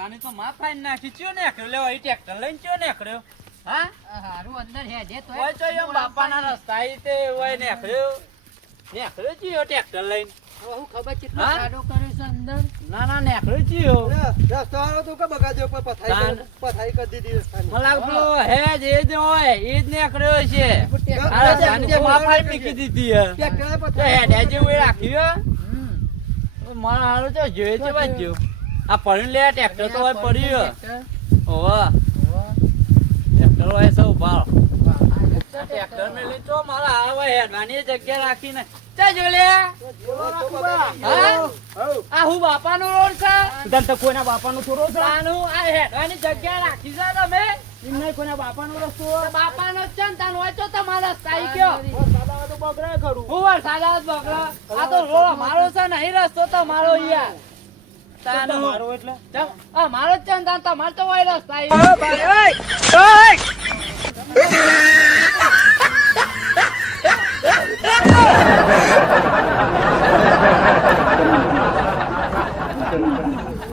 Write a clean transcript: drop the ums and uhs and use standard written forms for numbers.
તાની તો માં ફાઈન નાખી ચિયો ને એકડ્યો લેવા ઈ ટ્રેક્ટર લઈને ચિયો ને એકડ્યો હા હારું અંદર હે જે તો ઓય તો એમ બાપાના રસ્તા ઈ તે ઓય ને એકડ્યો ચિયો ટ્રેક્ટર લઈને હું ખબર કેટલો હા? સાડો કરે છે અંદર ના ના ને એકડ્યો ચિયો રસ્તાવાળો તો કે બગાડ્યો પણ પથારી કરી દીધી રસ્તાની. મલાક પેલો હે જ એ જ હોય ઈ જ ને એકડ્યો છે આ રસ્તાની જે માં ફાઈન મૂકી દીધી હે ટ્રેક્ટરે તો પથારી હેડે જેવું એ રાખ્યું હે મારા હારું તો જોયે છે બાજુ આ પડ્યું લે ટ્રેક્ટર તો હોય પડ્યું ઓવા ટ્રેક્ટર હોય સૌ ભાવ ટ્રેક્ટર મે લી તો મારા આવે હેડવાની જગ્યા રાખીને ચા જો લે હા આ હું બાપાનો રોડ છે તને તો કોઈના બાપાનો થોડો છે તાનું આ હેડવાની જગ્યા રાખી છે તમે નહીં કોઈના બાપાનો રસ્તો બાપાનો જ છે ને તાન હોય તો તમારા સ્થાઈ ગયો સાદા તો બગડે ખરું હું વરસાદ આવ બગડો આ તો રોડ મારો છે નહીં રસ્તો તમારો યાર તાનું મારો એટલે આ મારો જ છે ને તાન તમાર તો હોય રસ્તા